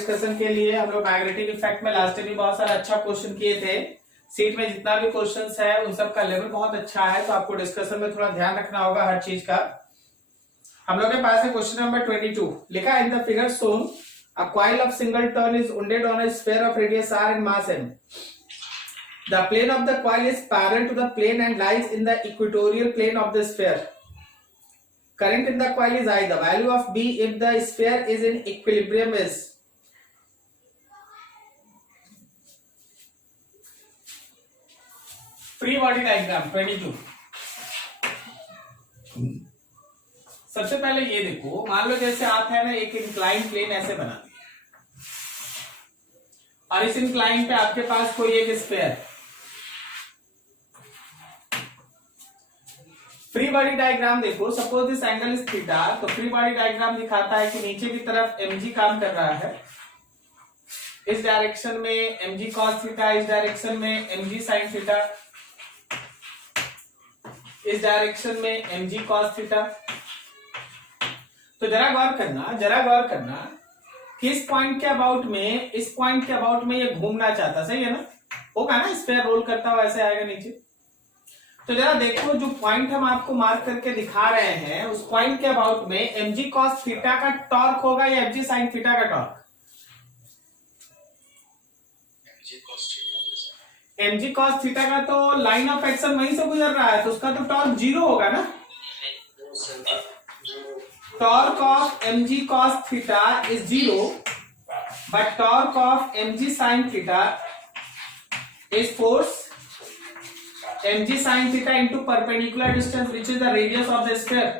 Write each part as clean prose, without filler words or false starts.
Discussion के लिए। हम लोग मैग्नेटिक इफेक्ट में लास्ट टाइम भी बहुत सारा अच्छा क्वेश्चन किए थे। सीट में जितना भी क्वेश्चंस है उन सब का लेवल बहुत अच्छा है, तो आपको डिस्कशन में थोड़ा ध्यान रखना होगा हर चीज का। हम लोग के पास है क्वेश्चन नंबर 22। लिखा है in the figure shown a coil of single turn is wounded on a sphere of radius r and mass m. The plane of the coil is parallel to the plane and lies in the equatorial plane of the sphere. Current in the coil is I. The value of B if the sphere is in equilibrium is. Free body diagram 22। सबसे पहले ये देखो, मान लो जैसे आप है ना एक इंक्लाइन प्लेन ऐसे बना दिया और इस इंक्लाइन पे आपके पास कोई एक स्फीयर। फ्री बॉडी डायग्राम देखो, suppose this angle is theta, तो फ्री बॉडी डायग्राम दिखाता है कि नीचे की तरफ mg काम कर रहा है, इस डायरेक्शन में mg cos थीटा, इस डायरेक्शन में mg sin थीटा, इस डायरेक्शन में mg cos थीटा। तो जरा गौर करना कि इस पॉइंट के अबाउट में, इस पॉइंट के अबाउट में ये घूमना चाहता, सही है ना? होगा ना, स्फीयर रोल करता हुआ ऐसे आएगा नीचे। तो जरा देखो, जो पॉइंट हम आपको मार्क करके दिखा रहे हैं उस पॉइंट के अबाउट में mg cos थीटा का टॉर्क होगा या mg sin थीटा का टॉर्क? mg cos थीटा का तो लाइन ऑफ एक्शन वहीं से गुजर रहा है, तो उसका तो टॉर्क जीरो होगा ना। Torque of mg cos theta is zero but torque of mg sin theta is force mg sin theta into perpendicular distance which is the radius of the sphere.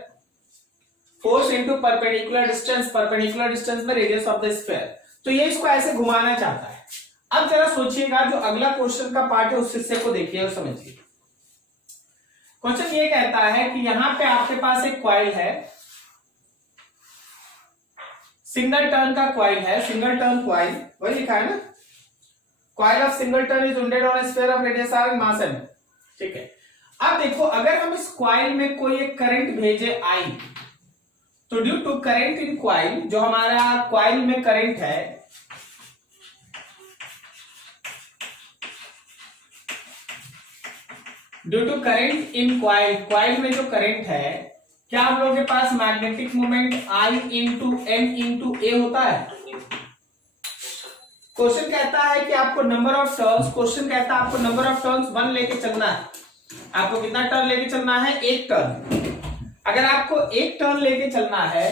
Force into perpendicular distance में radius of the sphere. तो ये इसको ऐसे घुमाना चाहता है। अब जरा सोचिएगा, जो अगला क्वेश्चन का पार्ट है उस हिस्से को देखिए और समझिए। क्वेश्चन ये कहता है कि यहां पे आपके पास एक कॉइल है, सिंगल टर्न का कॉइल है, सिंगल टर्न कॉइल, वही लिखा है ना, coil of single turn is wounded on a sphere of radius r and mass m. ठीक है। अब देखो, अगर हम इस कॉइल में कोई एक करंट भेजे I, तो due to current in coil, जो हमारा कॉइल में करंट है, due to current in coil, coil में जो करंट है, क्या हम लोगों के पास magnetic moment I into N into a होता है? क्वेश्चन कहता है कि आपको नंबर ऑफ टर्न्स, क्वेश्चन कहता है आपको नंबर ऑफ टर्न्स 1 लेके चलना है। आपको कितना टर्न लेके चलना है? एक टर्न। अगर आपको एक टर्न लेके चलना है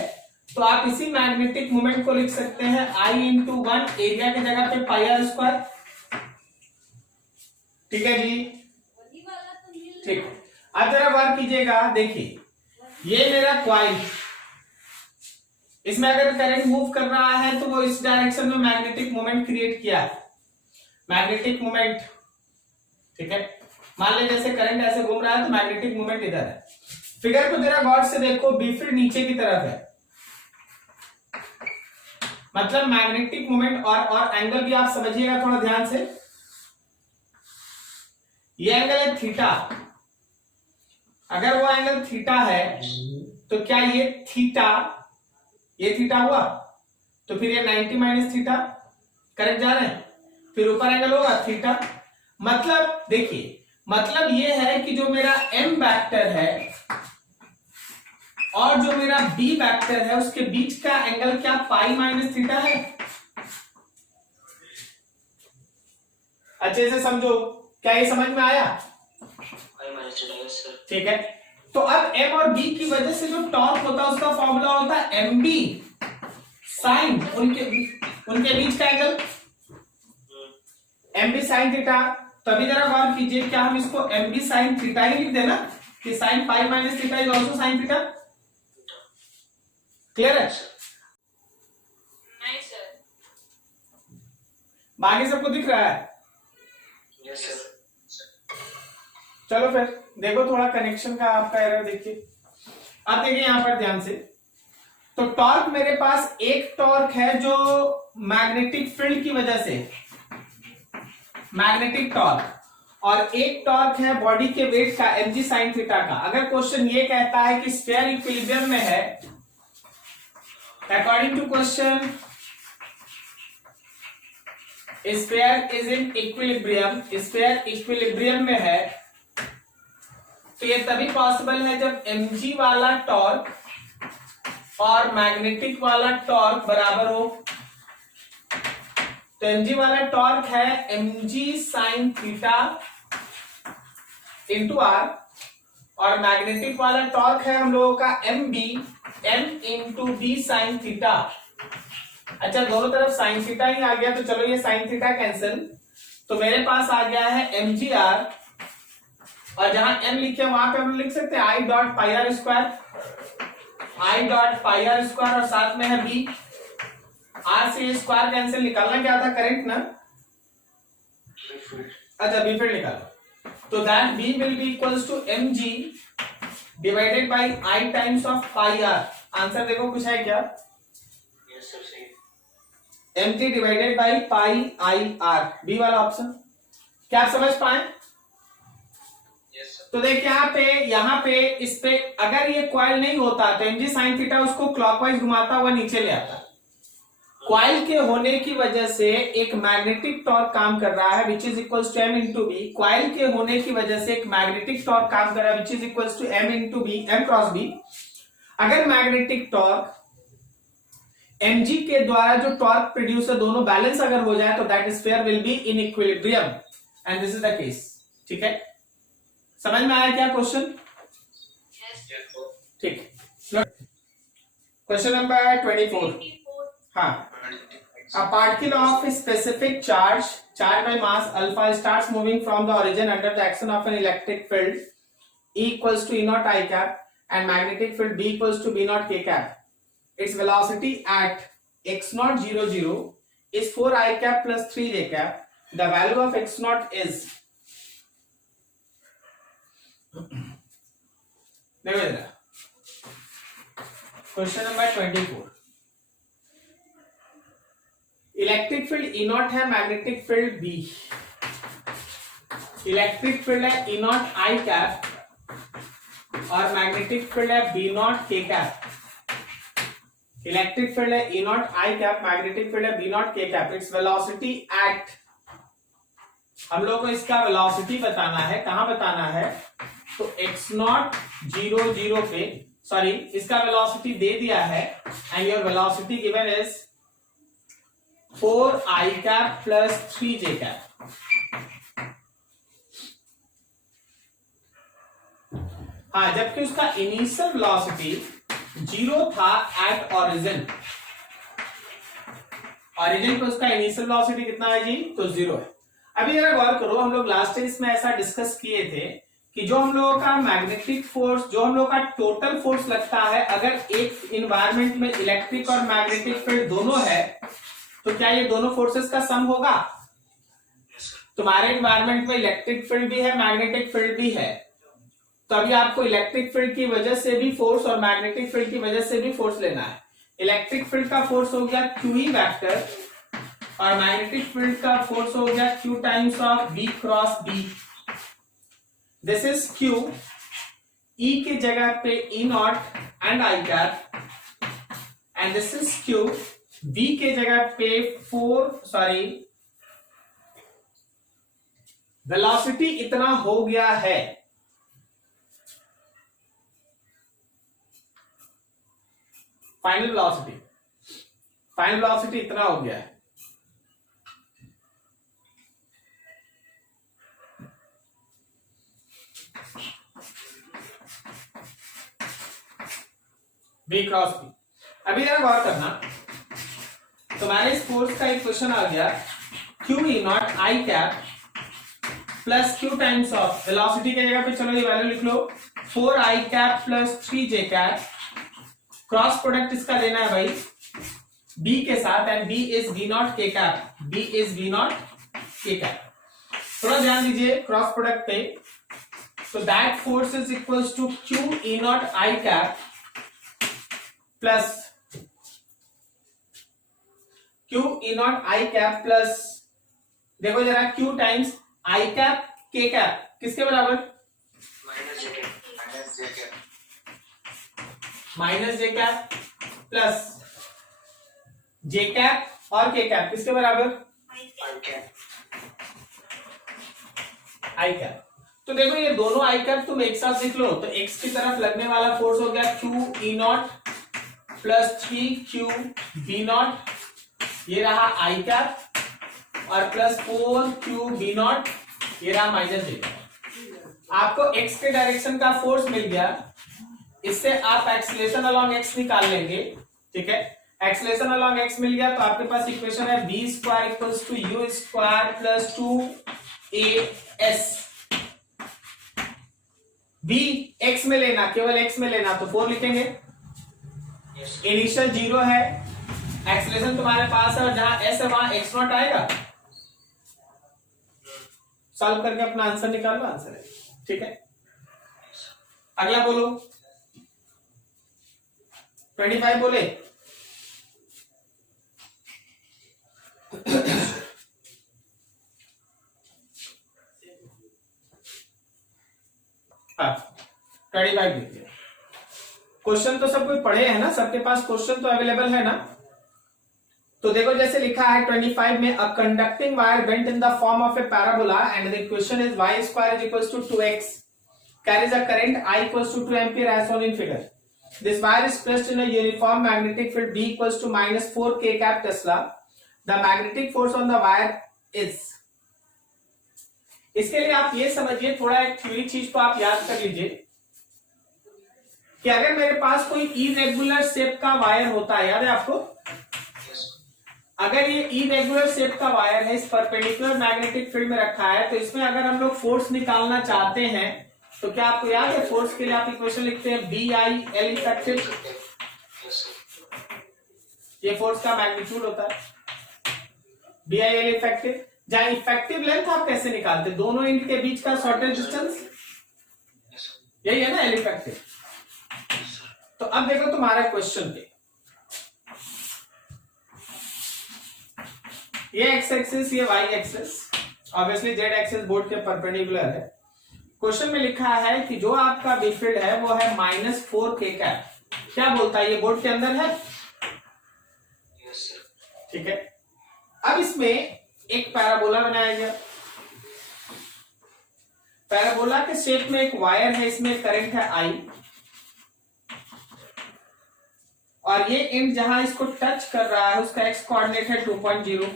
तो आप इसी मैग्नेटिक मोमेंट को लिख सकते हैं I इंटू 1, एरिया की जगह पे पाई आर स्क्वायर। ठीक है जी, ठीक। अब जरा बात कीजिएगा, देखिए ये मेरा कॉइल, इसमें अगर करंट मूव कर रहा है तो वो इस डायरेक्शन में मैग्नेटिक मोमेंट क्रिएट किया है, मैग्नेटिक मोमेंट। ठीक है, मान ले जैसे करंट ऐसे घूम रहा है तो मैग्नेटिक मोमेंट इधर है। फिगर को जरा गौर से देखो, बी फिर नीचे की तरफ है, मतलब मैग्नेटिक मोमेंट। और एंगल भी आप समझिएगा थोड़ा ध्यान से, ये एंगल है थीटा। अगर वो एंगल थीटा है तो क्या ये थीटा, ये थीटा हुआ, तो फिर ये 90 माइनस थीटा, करेक्ट जा रहे हैं, फिर ऊपर एंगल होगा थीटा। मतलब देखिए, मतलब ये है कि जो मेरा m वेक्टर है और जो मेरा b वेक्टर है उसके बीच का एंगल क्या पाई माइनस थीटा है। अच्छे से समझो, क्या ये समझ में आया? ठीक है, तो अब m और b की वजह से जो टॉर्क होता है उसका फॉर्मूला होता है mb साइन उनके बीच का एंगल mb साइन थीटा। तो अभी जरा गौर कीजिए, क्या हम इसको mb साइन थीटा ही लिख देना कि sine pi minus theta is also sine theta? Clear है? नहीं सर। बाकी सबको दिख रहा है? Yes sir. चलो फिर देखो, थोड़ा कनेक्शन का आपका एरर देखिए। आप देखिए यहां पर ध्यान से, तो टॉर्क मेरे पास एक टॉर्क है जो मैग्नेटिक फील्ड की वजह से, मैग्नेटिक टॉर्क, और एक टॉर्क है बॉडी के वेट का mg sin थीटा का। अगर क्वेश्चन ये कहता है कि स्फीयर इक्विलिब्रियम में है, according to question sphere is in equilibrium, sphere equilibrium में है, तो ये तभी पॉसिबल है जब mg वाला टॉर्क और मैग्नेटिक वाला टॉर्क बराबर हो। तो mg वाला टॉर्क है mg sin theta into R, और मैग्नेटिक वाला टॉर्क है हम लोगों का mb m into b sin theta. अच्छा, दोनों तरफ sin थीटा ही आ गया, तो चलो ये sin थीटा कैंसिल, तो मेरे पास आ गया है mgr, और जहां m लिखे वहां पे हम लिख सकते हैं i dot pi R square, i dot pi R square, और साथ में है b, r से स्क्वायर कैंसिल, निकालना क्या था, करंट ना। अच्छा, बी फील्ड निकालो, तो that b will be equals to mg divided by i times of pi r। Answer देखो कुछ है क्या, यस सर सही। mg divided by pi i r, B वाला ऑप्शन। क्या आप समझ पाए? Yes sir. तो देख यहाँ पे इस पे अगर ये कॉइल नहीं होता तो mg sin थीटा उसको क्लॉकवाइज घुमाता हुआ नीचे ले आता। कॉइल के होने की वजह से एक मैग्नेटिक टॉर्क काम कर रहा है which is equals to m into B. Coil के होने की वजह से एक मैग्नेटिक टॉर्क काम कर रहा है which is equals to m into B, m cross B. अगर मैग्नेटिक टॉर्क mg के द्वारा जो टॉर्क प्रोड्यूस है दोनों बैलेंस अगर हो जाए तो that sphere will be in equilibrium, and this is the case. ठीक है, समझ में आया क्या क्वेश्चन? ठीक, क्वेश्चन नंबर 24। हाँ, a particle of a specific charged by mass alpha starts moving from the origin under the action of an electric field E equals to E naught I cap and magnetic field B equals to B naught K cap. Its velocity at x naught 0 0 is 4 I cap plus 3 J cap. The value of x naught is, देखो जरा question number 24। Electric field E naught है, magnetic field B, electric field है E naught I cap और magnetic field है B naught K cap. Electric field है E naught I cap, magnetic field है B naught K cap. It's velocity at, हम लोग को इसका वेलोसिटी बताना है, कहां बताना है, तो x नॉट 0 0 पे, सॉरी इसका वेलोसिटी दे दिया है and your velocity given is 4 I cap plus 3 J cap। हाँ, जबकि उसका इनिशियल वेलोसिटी 0 था एट ओरिजिन, ओरिजिन पे उसका इनिशियल वेलोसिटी कितना है जी, तो 0 है। अभी जरा गौर करो, हम लोग लास्ट टेस्ट में ऐसा डिस्कस किए थे कि जो हम लोगों का मैग्नेटिक फोर्स, जो हम लोग का टोटल फोर्स लगता है, अगर एक इन्वायरमेंट में इलेक्ट्रिक और मैग्नेटिक फील्ड दोनों है तो क्या ये दोनों फोर्सेस का सम होगा? तुम्हारे एनवायरनमेंट में इलेक्ट्रिक फील्ड भी है, मैग्नेटिक फील्ड भी है, तो अभी आपको इलेक्ट्रिक फील्ड की वजह से भी फोर्स और मैग्नेटिक फील्ड की वजह से भी फोर्स लेना है। इलेक्ट्रिक फील्ड का फोर्स हो गया QE वेक्टर और मैग्नेटिक फील्ड का फोर्स हो गया Q times of B cross B। This is Q, E की जगह पे E not and I cap, and this is Q, B के जगह पे 4, सॉरी वेलोसिटी इतना हो गया है, फाइनल वेलोसिटी इतना हो गया है। B cross B। अभी जरा गौर करना, तो मैंने इस फोर्स का एक क्वेश्चन आ गया, Q E not I cap plus Q times of, velocity की जगह पे चलो ये वैल्यू लिख लो, 4 I cap plus 3 J cap. Cross product इसका लेना है भाई B के साथ, and B is V not K cap, B is V not K cap. थोड़ा ध्यान दीजिए क्रॉस प्रोडक्ट पे, तो that force is equals to Q E not I cap plus Q E not I cap plus, देखो जरा Q times I cap K cap किसके बराबर, minus J cap plus J cap और K cap किसके बराबर, आई cap. तो देखो ये दोनों आई कैप तुम एक साथ लिख लो, तो एक्स की तरफ लगने वाला फोर्स हो गया Q E not plus 3 Q B not, ये रहा आई कैप, और प्लस 4 क्यू बी नॉट, ये रहा माइनस जे। आपको एक्स के डायरेक्शन का फोर्स मिल गया, इससे आप एक्सीलरेशन अलोंग एक्स निकाल लेंगे। ठीक है, एक्सीलरेशन अलोंग एक्स मिल गया तो आपके पास इक्वेशन है B square equals to u square plus 2as। B x में लेना, केवल एक्स में लेना, तो 4 लिखेंगे। इनिशियल 0 है, एक्सीलरेशन तुम्हारे पास है, और जहां एस है वहां एक्स नॉट आएगा। सॉल्व करके अपना आंसर निकाल लो, आंसर है। ठीक है, अगला बोलो। 25 बोले। हाँ, 25 देखिए। क्वेश्चन तो सब कोई पढ़े हैं ना, सबके पास क्वेश्चन तो अवेलेबल है ना। तो देखो जैसे लिखा है 25 में, a conducting wire bent in the form of a parabola and the equation is y square is equals to 2x carries a current I equals to 2 ampere as shown in figure. This wire is placed in a uniform magnetic field B equals to minus 4 k cap Tesla. The magnetic force on the wire is. इसके लिए आप ये समझिए, थोड़ा एक theory चीज को आप याद कर लीजिए कि अगर मेरे पास कोई इरेगुलर शेप का वायर होता है, याद है आपको, अगर ये इरेगुलर शेप का वायर है, इस परपेंडिकुलर मैग्नेटिक फील्ड में रखा है, तो इसमें अगर हम लोग फोर्स निकालना चाहते हैं तो क्या आपको याद है, फोर्स के लिए आप इक्वेशन लिखते हैं बी आई एल इफेक्टिव। ये फोर्स का मैग्नीट्यूड होता है बी आई एल इफेक्टिव। जहां इफेक्टिव लेंथ आप कैसे निकालते, दोनों एंड के बीच का शॉर्टेज डिस्टेंस, यही है ना एल इफेक्टिव। तो अब देखो तुम्हारा क्वेश्चन पे, ये एक्स एक्सिस, ये Y axis, obviously Z axis board के परपेंडिकुलर है। क्वेश्चन में लिखा है कि जो आपका बी फील्ड है वो है -4 k कैप। क्या बोलता है, ये बोर्ड के अंदर है। ठीक है, अब इसमें एक पैराबोला बनाया गया। पैराबोला के शेप में एक वायर है, इसमें करंट है I, और ये एंड जहां इसको टच कर रहा है उसका एक्स कोऑर्डिनेट है 2.0।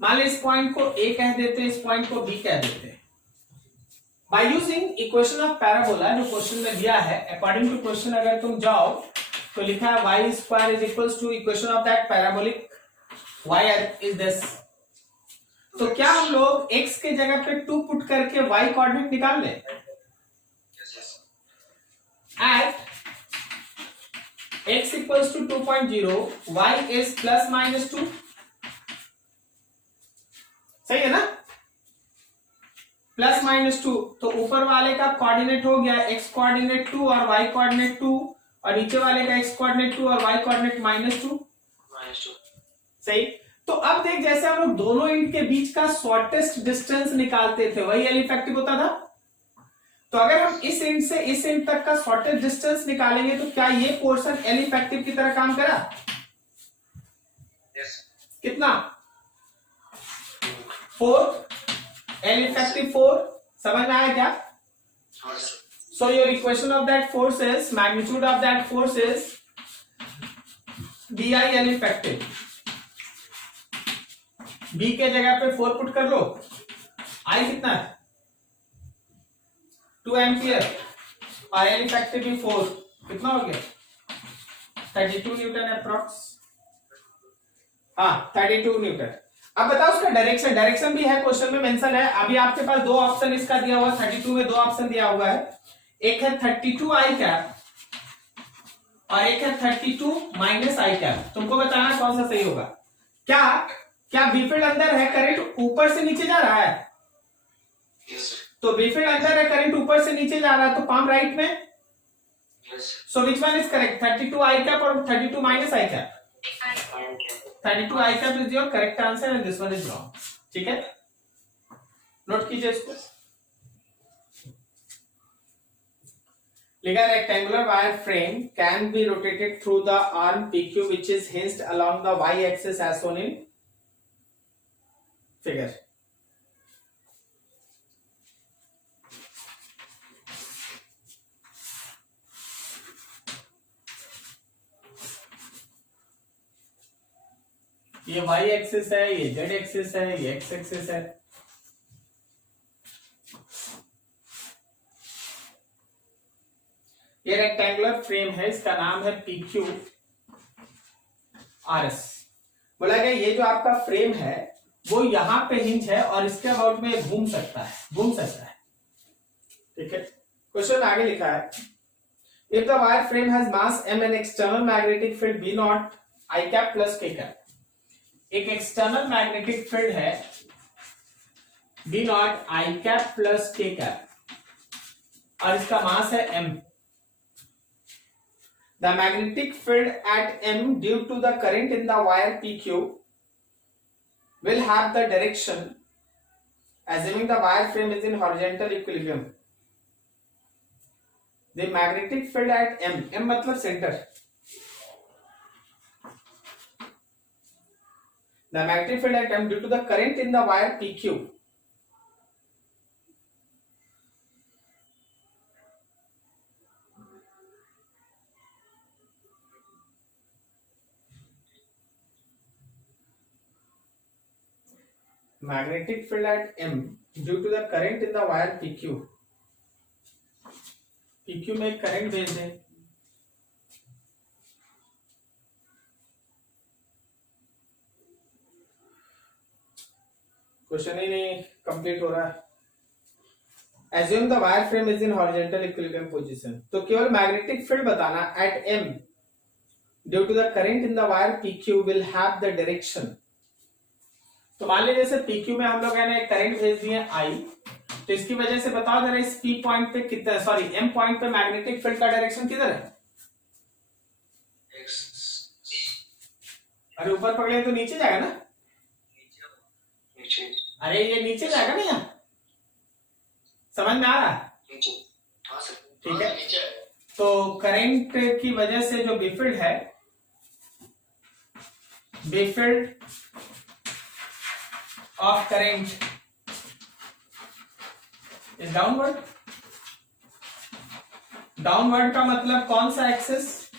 मान लो इस पॉइंट को A कह देते हैं, इस पॉइंट को B कह देते हैं। By using equation of parabola, जो क्वेश्चन में दिया है, अकॉर्डिंग टू क्वेश्चन अगर तुम जाओ तो लिखा है y square is equals to equation of that parabolic wire is this. तो क्या हम लोग x के जगह पे 2 पुट करके y कोऑर्डिनेट निकाल लें। At x equals to 2.0, y is ±2। सही है ना, ±2। तो ऊपर वाले का कोऑर्डिनेट हो गया x कोऑर्डिनेट 2 और y कोऑर्डिनेट 2, और नीचे वाले का x कोऑर्डिनेट 2 और y कोऑर्डिनेट -2। सही। तो अब देख, जैसे हम लोग दोनों एंड के बीच का शॉर्टेस्ट डिस्टेंस निकालते थे, वही एल इफेक्टिव होता था। तो अगर हम इस एंड से इस एंड तक का शॉर्टेस्ट डिस्टेंस निकालेंगे तो क्या ये पोर्शन एल इफेक्टिव की तरह काम करा। कितना, 4, एल इफेक्टिव 4। समझ में आया क्या। So your equation of that force is, magnitude of that force is B I L effective. B के जगह पे 4 पुट कर लो, आई कितना है 2 एम्पियर, और एल इफेक्टिव भी 4, कितना हो गया 32 न्यूटन अप्रॉक्स। हाँ 32 न्यूटन। अब बताओ उसका डायरेक्शन, डायरेक्शन भी है क्वेश्चन में मेंशन है। अभी आपके पास 2 ऑप्शन इसका दिया हुआ, 32 में 2 ऑप्शन दिया हुआ है, एक है 32 आई कैप और एक है 32 - आई कैप। तुमको बताना कौन सा सही होगा। क्या बी फील्ड अंदर है, करंट ऊपर से नीचे जा रहा है। तो बी फील्ड अंदर है, करंट ऊपर से नीचे जा रहा है, तो पाम राइट में। So which one is correct, 32 I cap और 32 - I cap. 32 I cap is your correct answer and this one is wrong. ठीक है, नोट कीजिए इसको। लिखा rectangular wire frame can be rotated through the arm PQ which is hinged along the y axis as shown in figure. ये y axis है, ये z axis है, ये x एक्सिस है। ये रेक्टेंगुलर फ्रेम है, इसका नाम है PQ RS। बोला गया ये जो आपका फ्रेम है वो यहां पे हिंज है और इसके अबाउट में घूम सकता है। ठीक है, क्वेश्चन आगे लिखा है, if the wire frame has mass m and external magnetic field B naught I cap plus K cap। एक एक्सटर्नल मैग्नेटिक फील्ड है B naught I cap plus K cap और इसका मास है m। The magnetic field at m due to the current in the wire PQ will have the direction, assuming the wire frame is in horizontal equilibrium. The magnetic field at m मतलब centre. The magnetic field at m due to the current in the wire PQ magnetic field at m due to the current in the wire PQ में एक current भेज दें, question ही नहीं complete हो रहा है। Assume the wire frame is in horizontal equilibrium position, तो केवल मैग्नेटिक फील्ड बताना at m due to the current in the wire PQ will have the direction। तो मान लीजिए जैसे PQ में हम लोग ने करंट भेज दिए I, तो इसकी वजह से बताओ जरा इस P पॉइंट पे कितना, सॉरी M पॉइंट पे मैग्नेटिक फील्ड का डायरेक्शन किधर है? अरे ऊपर पकड़े तो नीचे जाएगा ना, अरे ये नीचे जाएगा ना, यहाँ समझ में आ रहा है? ठीक है, तो करंट की वजह से जो बीफील्ड है, B field of current is downward. Downward का मतलब कौन सा एक्सिस?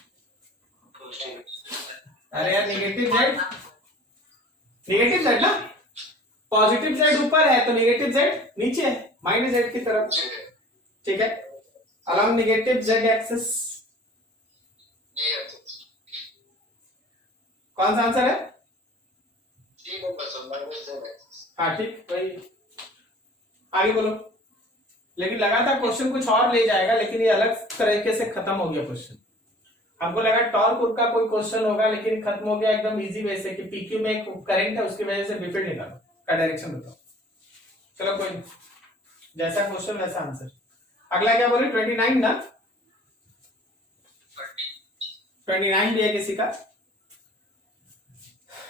अरे यार निगेटिव जेड ना, पॉजिटिव जेड ऊपर है तो निगेटिव जेड नीचे है, माइनस जेड की तरफ। ठीक है, अलॉन्ग निगेटिव जेड एक्सिस कौन सा आंसर है? हाँ ठीक, वही आगे बोलो। लेकिन लगा था क्वेश्चन कुछ और ले जाएगा, लेकिन ये अलग तरीके से खत्म हो गया क्वेश्चन। हमको लगा टॉर्क का कोई क्वेश्चन होगा, लेकिन खत्म हो गया एकदम इजी वे से कि पीक्यू में एक करंट है, उसकी वजह से बीफील्ड निकालो, का डायरेक्शन बताओ। चलो कोई, जैसा क्वेश्चन वैसा आंसर। अगला क्या बोले? 29 ना, 29 भी है किसी का।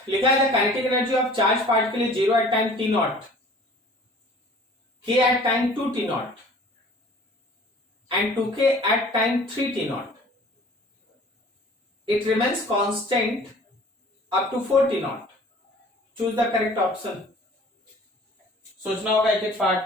लिखा है the kinetic energy of charge particle 0 at time t not, k at time 2t naught and 2k at time 3t naught. It remains constant up to 4t naught. Choose the correct option. सोचना होगा एक एक part.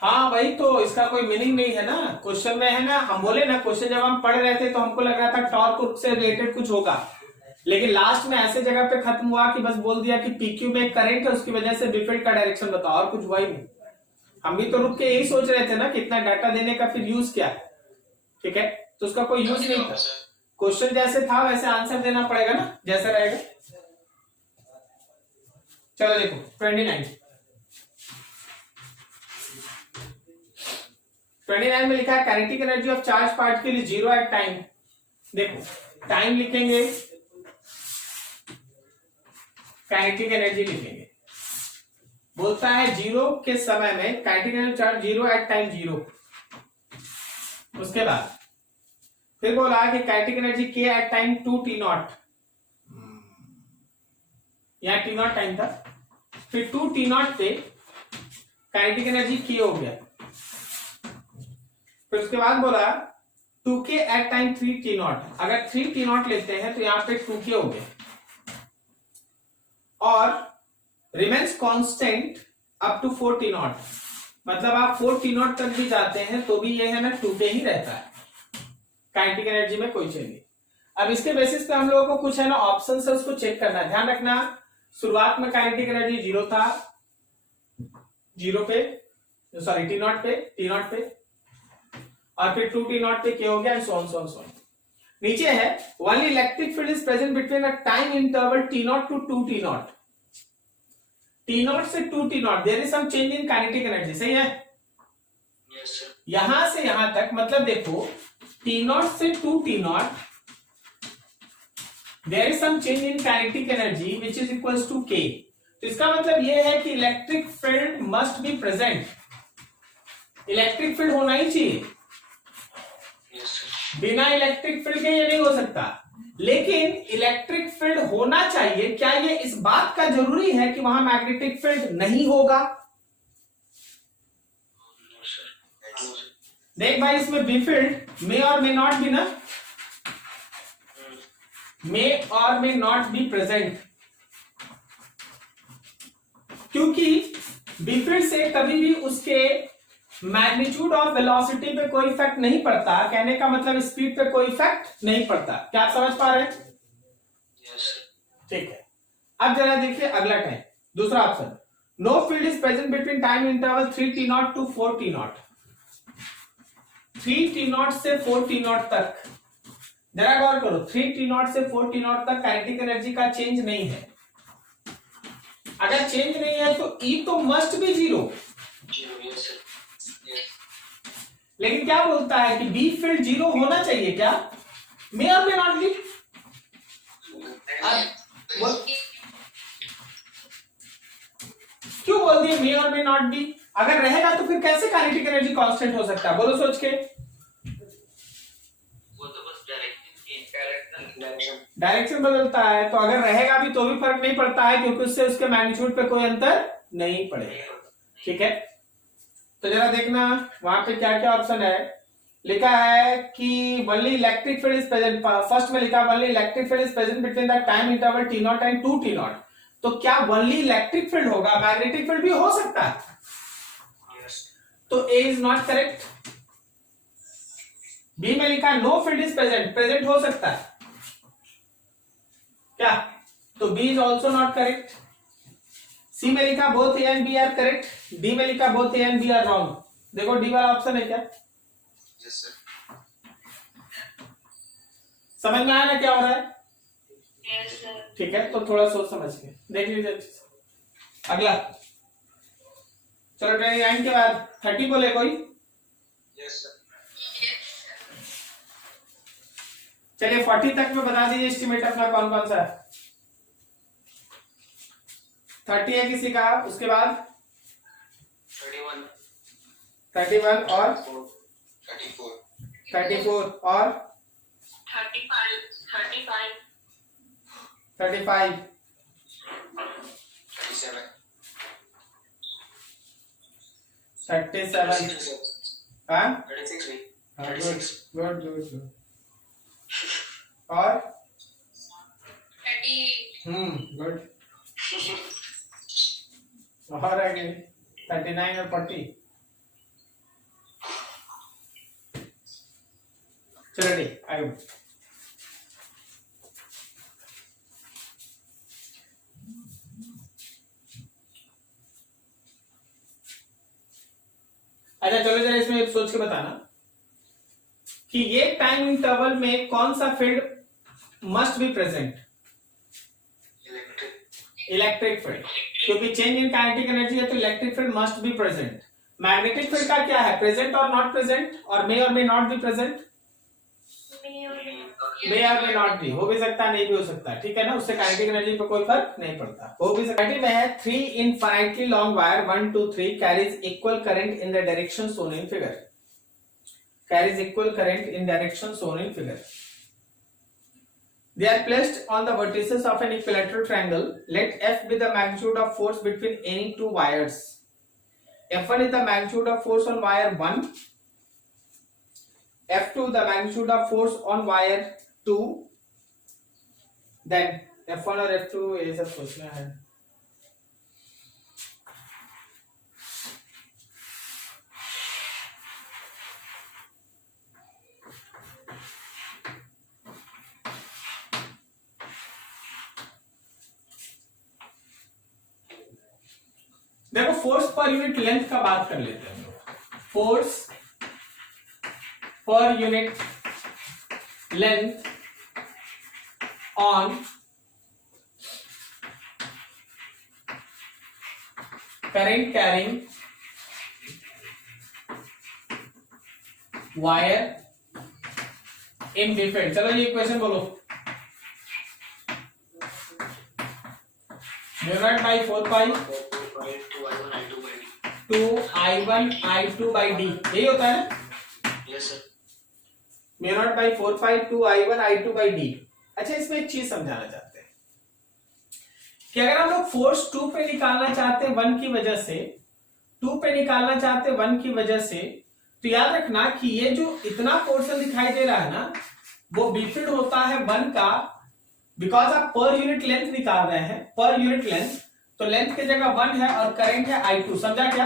हाँ वही तो, इसका कोई meaning नहीं है ना क्वेश्चन में, है ना। हम बोले ना क्वेश्चन जब हम पढ़ रहे थे तो हमको लग रहा था टॉर्क से रिलेटेड कुछ होगा, लेकिन लास्ट में ऐसे जगह पे खत्म हुआ कि बस बोल दिया कि पीक्यू में एक करंट है, उसकी वजह से बीफील्ड का डायरेक्शन बताओ, और कुछ हुआ ही नहीं। हम भी तो रुक के यही सोच रहे थे ना कितना डाटा देने का फिर यूज क्या है। ठीक है, तो उसका कोई यूज नहीं था, क्वेश्चन जैसे था वैसे आंसर देना पड़ेगा ना, जैसा रहेगा। चलो देखो 29 में लिखा है kinetic energy of charge particle 0 at time. देखो टाइम लिखेंगे, काइनेटिक एनर्जी लिखेंगे। बोलता है 0 के समय में kinetic energy charge 0 at time 0। उसके बाद फिर बोला कि kinetic energy k at time 2t not, यहाँ t नॉट टाइम था, फिर 2t नॉट पे काइनेटिक एनर्जी K हो गया। फिर उसके बाद बोला 2K एट टाइम 3T0। अगर 3T0 लेते हैं तो यहां पे 2K हो गया और remains constant up to 4T0। मतलब आप 4T0 तक भी जाते हैं तो भी ये है ना 2K ही रहता है, काइनेटिक एनर्जी में कोई चेंज नहीं। अब इसके बेसिस पे हम लोगों को कुछ है ना ऑप्शन है उसको चेक करना है। ध्यान रखना शुरुआत में काइनेटिक एनर्जी 0 था, 0 पे सॉरी T0 पे और फिर 2T0 पे K हो गया and so on so on so on. नीचे है only electric field is present between a time interval T0 to 2T0। T0 से 2T0 there is some change in kinetic energy, सही है। Yes, sir. यहां से यहां तक मतलब देखो T0 से 2T0 there is some change in kinetic energy which is equals to K। तो इसका मतलब यह है कि electric field must be present, electric field होना ही चाहिए। Yes, sir. बिना इलेक्ट्रिक फील्ड के ये नहीं हो सकता, लेकिन इलेक्ट्रिक फील्ड होना चाहिए। क्या ये इस बात का जरूरी है कि वहां मैग्नेटिक फील्ड नहीं होगा? No, sir. No, sir. देख भाई इसमें बी फील्ड मे और मे नॉट बी ना, मे और मे नॉट बी प्रेजेंट, क्योंकि बी फील्ड से कभी भी उसके मैग्नीट्यूड ऑफ वेलोसिटी पे कोई इफेक्ट नहीं पड़ता। कहने का मतलब स्पीड पे कोई इफेक्ट नहीं पड़ता। क्या आप समझ पा रहे हैं? Yes, sir. ठीक है। अब जरा देखिए अगला टाइम, दूसरा option, no field is present between time interval 3T0 to 4T0। 3T0 से 4T0 तक जरा गौर करो, 3T0 से 4T0 तक काइनेटिक एनर्जी का चेंज नहीं है। अगर चेंज नहीं है तो E तो must be 0। 0, yes, sir. Yes. लेकिन क्या बोलता है कि बी फील्ड 0 होना चाहिए क्या? मे और मे नॉट बी। क्यों बोल दिए मे और मे नॉट बी? अगर रहेगा तो फिर कैसे काइनेटिक एनर्जी कांस्टेंट हो सकता है? बोलो सोच के। वो तो बस डायरेक्शन डायरेक्शन बदलता है, तो अगर रहेगा भी तो भी फर्क नहीं पड़ता है, क्योंकि उससे उसके मैग्नीट्यूड पे कोई अंतर नहीं पड़ेगा। ठीक है, तो जरा देखना वहां पे क्या क्या ऑप्शन है। लिखा है कि only electric field is present, first में लिखा only electric field is present between the time interval T0 and 2T0। तो क्या ओनली इलेक्ट्रिक फील्ड होगा? मैग्नेटिक फील्ड भी हो सकता है। Yes. तो A is not correct. B में लिखा no field is present, present हो सकता है क्या? तो B is also not correct. C में लिखा both A and B are correct, D में लिखा both A and B are wrong. देखो डी वाला ऑप्शन है क्या? Yes, sir. समझ में आया ना क्या हो रहा है? Yes, sir. ठीक है, तो थोड़ा सोच समझ के देख लीजिए अच्छे से। अगला चलो 29 के बाद 30 बोले कोई? Yes, sir. चलिए 40 तक में बता दीजिए एस्टिमेट अपना कौन कौन सा है। 30 है किसी का, उसके बाद 31. 31 और 34. 34 और 35. 35. 35 37. 37 हाँ 36. गुड गुड गुड और 38. गुड और आगे 39 और 40। चलो ठीक आगे। अच्छा चलो जरा इसमें एक सोच के बताना कि ये टाइम इंटरवल में कौन सा field must be present? Electric. Electric field, क्योंकि चेंज इन काइनेटिक एनर्जी है तो electric field must be present. Magnetic field का क्या है? प्रेजेंट और नॉट प्रेजेंट, और मे और मे नॉट बी प्रेजेंट। मे और मे नॉट बी हो भी सकता है, नहीं भी हो सकता, ठीक है ना, उससे काइनेटिक एनर्जी पे कोई फर्क नहीं पड़ता। हो भी सकता है। 3 infinitely long wire 1 2 3 carries equal current in the direction shown in figure. Carries equal current in direction shown in figure. They are placed on the vertices of an equilateral triangle. Let F be the magnitude of force between any two wires. F1 is the magnitude of force on wire 1, F2 the magnitude of force on wire 2, then F1 और F2 ये सब सोचना है। देखो force per unit length का बात कर लेते हैं। Force per unit length on current carrying wire in different. चलो ये क्वेश्चन बोलो। Mu naught by 4 pi 2I1 I2 by D, यही होता है ना? Yes sir. Mu naught by 4 pi 2I1 I2 by D। अच्छा, इसमें एक चीज समझाना चाहते हैं कि अगर हम लोग फोर्स 2 पे निकालना चाहते हैं 1 की वजह से, 2 पे निकालना चाहते हैं 1 की वजह से, तो याद रखना कि ये जो इतना पोर्शन दिखाई दे रहा है ना, वो बिफिड होता है 1 का, बिकॉज आप पर यूनिट लेंथ निकाल रहे हैं, पर यूनिट लेंथ, तो लेंथ की जगह 1 है और करंट है I2। समझा क्या?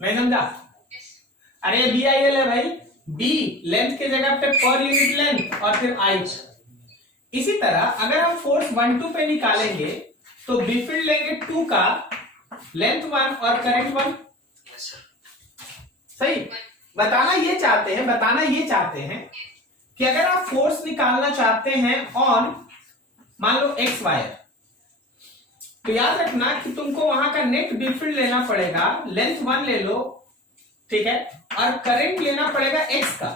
नहीं समझा? अरे BIL है भाई, B लेंथ के जगह पे पर यूनिट लेंथ और फिर I। इसी तरह अगर हम फोर्स 1-2 पे निकालेंगे तो बिफिड लेंगे 2 का, लेंथ 1 और करंट 1। Yes sir. सही। बताना ये चाहते हैं कि अगर आप फोर्स निकालना चाहते हैं ऑन मान लो एक्स वायर, तो याद रखना कि तुमको वहां का नेट बिफिड लेना पड़ेगा, लेंथ 1 ले लो, ठीक है, और करंट लेना पड़ेगा एक्स का।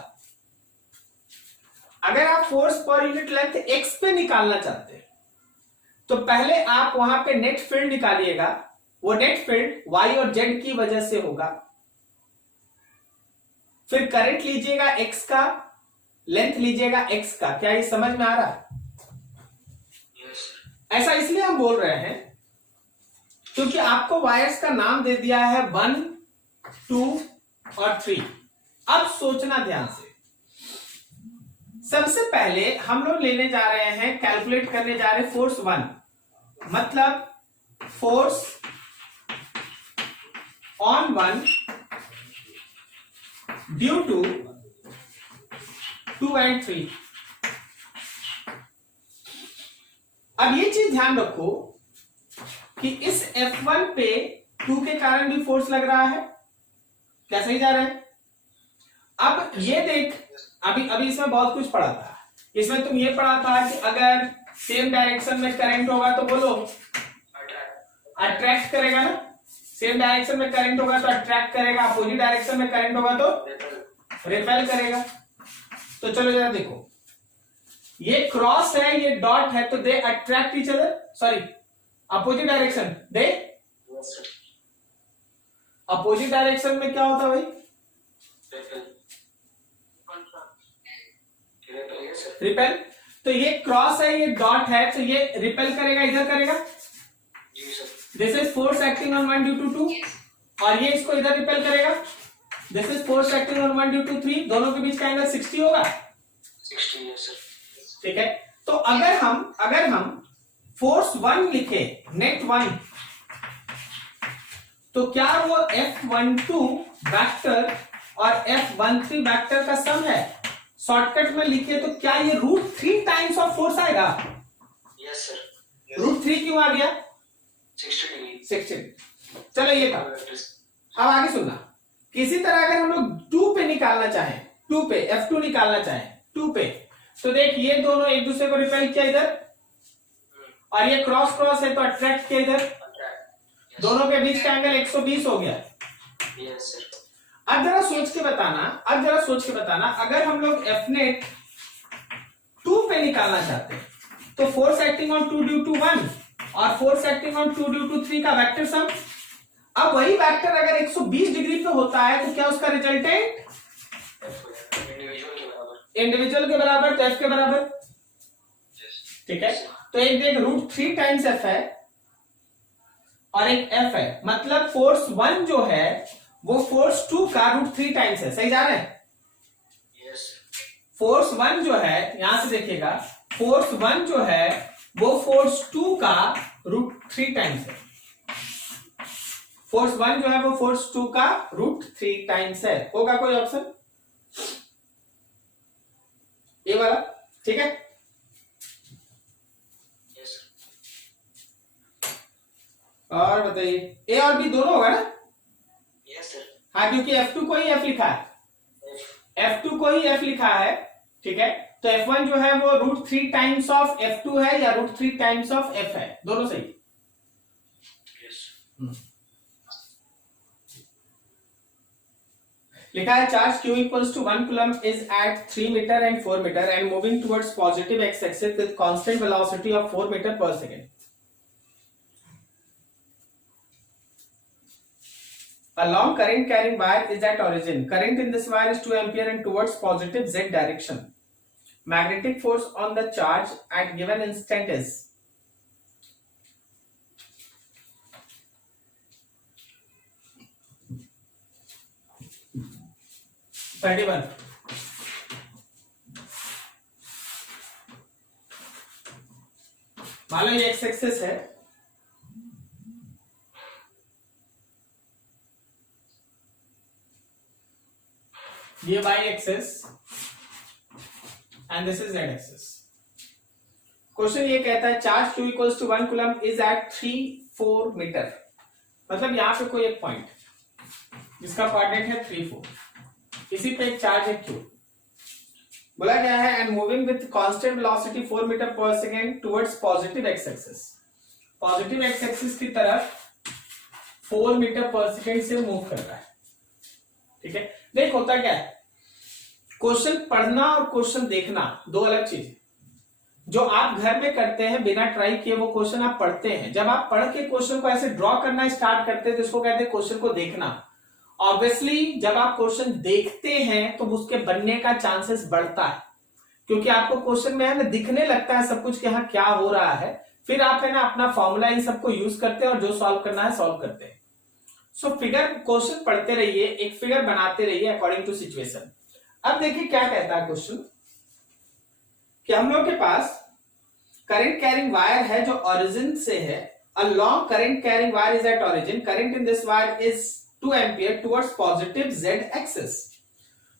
अगर आप force per unit length x पे निकालना चाहते हैं तो पहले आप वहां पे नेट फील्ड निकालिएगा, वो नेट फील्ड वाई और जेड की वजह से होगा, फिर करंट लीजिएगा एक्स का, लेंथ लीजिएगा एक्स का। क्या ये समझ में आ रहा है? ऐसा इसलिए हम बोल रहे हैं क्योंकि आपको वायर्स का नाम दे दिया है 1, 2 और 3। अब सोचना ध्यान से। सबसे पहले हम लोग लेने जा रहे हैं, कैलकुलेट करने जा रहे हैं फोर्स 1, मतलब force on 1 due to 2 and 3। अब ये चीज ध्यान रखो कि इस F1 पे 2 के कारण भी फोर्स लग रहा है। क्या सही जा रहा है? अब ये देख, अभी इसमें बहुत कुछ पढ़ा था। इसमें तुम ये पढ़ा था कि अगर सेम डायरेक्शन में करंट होगा तो बोलो अट्रैक्ट करेगा ना, सेम डायरेक्शन में करंट होगा तो अट्रैक्ट करेगा, अपोजिट डायरेक्शन में करंट होगा तो रिपेल करेगा। तो चलो जरा देखो, ये क्रॉस है, ये डॉट है, तो they attract each other, sorry opposite direction, they opposite direction में क्या होता है भाई? रिपेल। तो ये क्रॉस है, ये डॉट है, तो ये रिपेल करेगा, इधर करेगा। This is force acting on 1 due to 2, और ये इसको इधर रिपेल करेगा। This is force acting on 1 due to 3, दोनों के बीच का एंगल 60 होगा। 60 यस सर। ठीक है, तो अगर हम फोर्स 1 लिखे, नेट 1, तो क्या वो F12 वेक्टर और F13 वेक्टर का सम है? शॉर्टकट में लिखे तो क्या ये √3 टाइम्स ऑफ फोर्स आएगा? Yes sir. √3 क्यों आ गया? 60। चलो ये था। अब आगे सुनना, किसी तरह अगर हम लोग 2 पे निकालना चाहें, 2 पे F2 निकालना चाहें 2 पे, तो देख ये दोनों एक दूसरे को रिपेल किया इधर, और ये क्रॉस क्रॉस है तो अट्रैक्ट किया इधर, दोनों के बीच का एंगल 120 हो गया। Yes sir. अब जरा सोच के बताना, अगर हम लोग Fnet 2 पे निकालना चाहते हैं तो force acting on 2 due to 1 और force acting on 2 due to 3 का वेक्टर सम। अब वही वेक्टर अगर 120 डिग्री पे होता है तो क्या उसका रिजल्टेंट इंडिविजुअल के बराबर, तो F के बराबर। ठीक है, तो एक देख √3 टाइम्स F है और एक F है, मतलब फोर्स 1 जो है वो फोर्स 2 का √3 टाइम्स है। सही जा रहे हैं? Yes, sir. फोर्स 1 जो है, यहां से देखिएगा, फोर्स 1 जो है वो फोर्स 2 का √3 टाइम्स है। फोर्स 1 जो है वो फोर्स 2 का √3 टाइम्स है। होगा कोई ऑप्शन? ये वाला, ठीक है। Yes, sir. और बताइए, ए और बी दोनों होगा ना? Yes, sir. हाँ, क्योंकि F2 को ही F लिखा है, F2 को ही F लिखा है, ठीक है। तो F1 जो है वो √3 टाइम्स ऑफ F2 है या √3 टाइम्स ऑफ F है, दोनों सही। Yes. लिखा है charge Q equals to 1 coulomb is at 3 meter and 4 meter and moving towards positive x-axis with constant velocity of 4 meter per second. A long current carrying wire is at origin. Current in this wire is 2 ampere and towards positive z direction. Magnetic force on the charge at given instant is 31. मान लो ये X axis है, ये Y axis and this is Z axis. Question ये कहता है charge Q equals to 1 coulomb is at 3-4 metre. मतलब यहां पे कोई एक पॉइंट जिसका कोऑर्डिनेट है 3-4, इसी पे एक चार्ज है Q। बोला गया है and moving with constant velocity 4 metre per second towards positive X axis. Positive X axis की तरफ 4 मीटर पर सेकेंड से मूव कर रहा है, ठीक है। देख होता क्या है, क्वेश्चन पढ़ना और क्वेश्चन देखना दो अलग चीज है। जो आप घर में करते हैं बिना ट्राई किए वो क्वेश्चन आप पढ़ते हैं, जब आप पढ़ के क्वेश्चन को ऐसे ड्रॉ करना स्टार्ट करते हैं तो इसको कहते हैं क्वेश्चन को देखना। ऑब्वियसली जब आप क्वेश्चन देखते हैं तो उसके बनने का चांसेस बढ़ता है, क्योंकि आपको क्वेश्चन में है ना दिखने लगता है सब कुछ कि हाँ क्या हो रहा है, फिर आप है ना अपना फॉर्मूला इन सबको यूज करते हैं और जो सॉल्व करना है सॉल्व करते हैं। सो फिगर क्वेश्चन पढ़ते रहिए, एक फिगर बनाते रहिए अकॉर्डिंग टू सिचुएशन। अब देखिए क्या कहता है क्वेश्चन, कि हम लोग के पास करंट कैरिंग वायर है जो ओरिजिन से है। A long current carrying wire is at origin. Current in this wire is 2 ampere towards positive Z axis.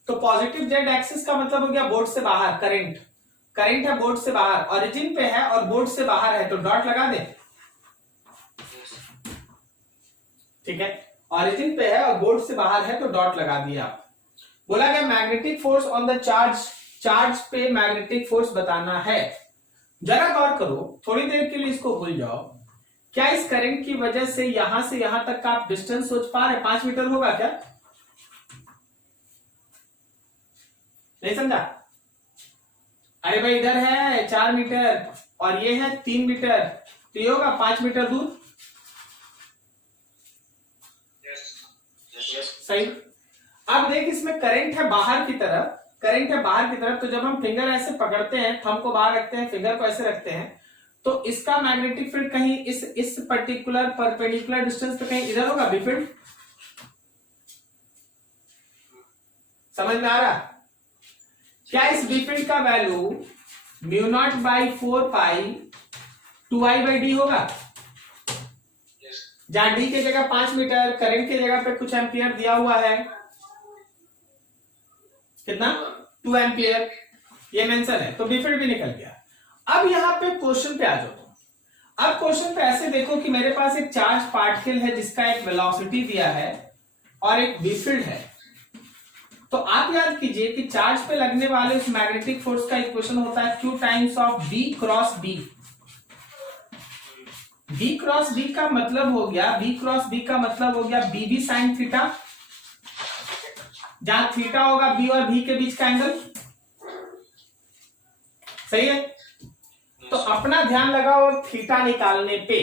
तो पॉजिटिव जेड एक्सिस का मतलब हो गया बोर्ड से बाहर। करंट करंट है बोर्ड से बाहर, ओरिजिन पे है और बोर्ड से बाहर है, तो डॉट लगा दे, ठीक है। ओरिजिन पे है और बोर्ड से बाहर है तो डॉट लगा दिया आप। बोला गया magnetic force on the charge, charge पे मैग्नेटिक फोर्स बताना है। जरा गौर करो, थोड़ी देर के लिए इसको भूल जाओ। क्या इस करंट की वजह से यहां तक का आप डिस्टेंस सोच पा रहे? 5 मीटर होगा क्या? नहीं समझा? अरे भाई इधर है 4 मीटर और ये है 3 मीटर, तो ये होगा 5 मीटर दूर। सही। अब देख इसमें करंट है बाहर की तरफ, करंट है बाहर की तरफ, तो जब हम फिंगर ऐसे पकड़ते हैं, थंब को बाहर रखते हैं, फिंगर को ऐसे रखते हैं, तो इसका मैग्नेटिक फील्ड कहीं इस पर्टिकुलर परपेंडिकुलर डिस्टेंस पे कहीं इधर होगा बी फील्ड। समझ में आ रहा? क्या इस बी फील्ड का वैल्यू μ0/4 पाई 2I/d होगा? जहां डी की जगह 5 मीटर, करंट की जगह पे कुछ एम्पियर दिया हुआ है, कितना? 2 एम्पियर, ये मेंशन है, तो बी फील्ड भी निकल गया। अब यहां पे क्वेश्चन पे आ जाओ तुम। अब क्वेश्चन पे ऐसे देखो कि मेरे पास एक चार्ज पार्टिकल है जिसका एक वेलोसिटी दिया है और एक बी फील्ड है। तो आप याद कीजिए कि चार्ज पे लगने वाले उस मैग्नेटिक फोर्स का इक्वेशन होता है Q times of B cross B। B cross B का मतलब हो गया, B क्रॉस B का मतलब हो गया BB साइन थीटा, जहां थीटा होगा B और B के बीच का एंगल। सही है? तो अपना ध्यान लगाओ थीटा निकालने पे।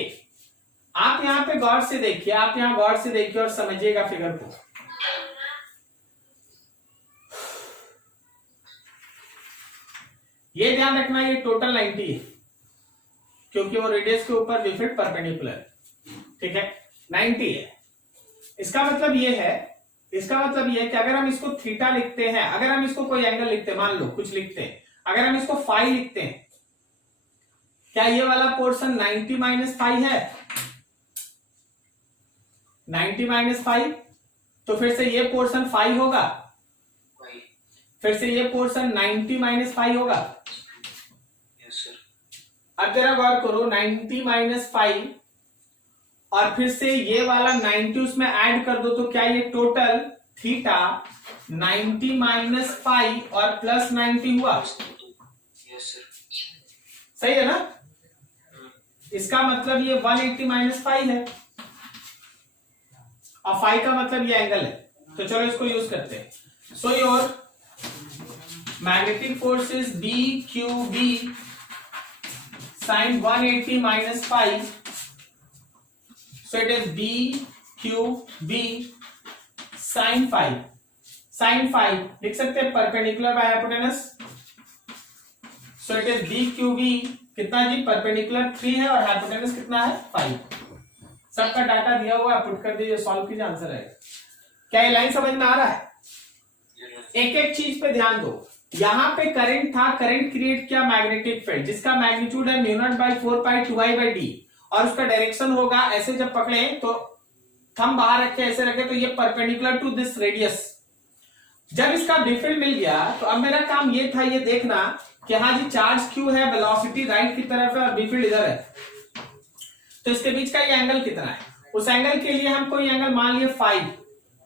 आप यहां पे गौर से देखिए, आप यहां गौर से देखिए और समझिएगा फिगर को। ये ध्यान रखना ये टोटल 90 है, क्योंकि वो रेडियस के ऊपर बी फील्ड परपेंडिकुलर, ठीक है 90 है। इसका मतलब ये है कि अगर हम इसको थीटा लिखते हैं, अगर हम इसको कोई एंगल लिखते हैं, मान लो कुछ लिखते हैं, अगर हम इसको फाई लिखते हैं, क्या ये वाला पोर्शन 90 माइनस फाई है? 90 माइनस फाइव, तो फिर से ये पोर्शन फाई होगा, वही। फिर से ये पोर्शन 90 माइनस फाइव होगा। Yes sir. अब जरा गौर करो, 90 माइनस फाइव और फिर से ये वाला 90 उसमें ऐड कर दो, तो क्या ये टोटल थीटा 90 माइनस फाइव और प्लस 90 हुआ? Yes sir. सही है ना? इसका मतलब ये 180 माइनस फाइव है और फाइव का मतलब ये एंगल है, तो चलो इसको यूज करते हैं। So your magnetic force is B Q B sine 180 minus five, so it is B Q B sine five. Sine five लिख सकते हैं perpendicular by hypotenuse, so it is B Q B कितना जी? Perpendicular 3 है और hypotenuse कितना है? 5। सबका डाटा दिया हुआ है, पुट कर दीजिए, सॉल्व कीजिए, आंसर आएगा। क्या ये लाइन समझ में आ रहा है? एक एक चीज पे ध्यान दो। यहां पे करंट था, करंट क्रिएट किया मैग्नेटिक फील्ड जिसका मैग्नीट्यूड है mu naught by 4 pi 2i by D, और उसका डायरेक्शन होगा ऐसे, जब पकड़े तो थंब बाहर रखे, ऐसे रखे तो ये परपेंडिकुलर टू दिस रेडियस। जब इसका बी फील्ड मिल गया तो अब मेरा काम ये था ये देखना कि हाँ जी चार्ज क्यू है, वेलोसिटी राइट की तरफ है और बी फील्ड इधर है, तो इसके बीच का ये एंगल कितना है? उस एंगल के लिए हम कोई एंगल मान लिए 5,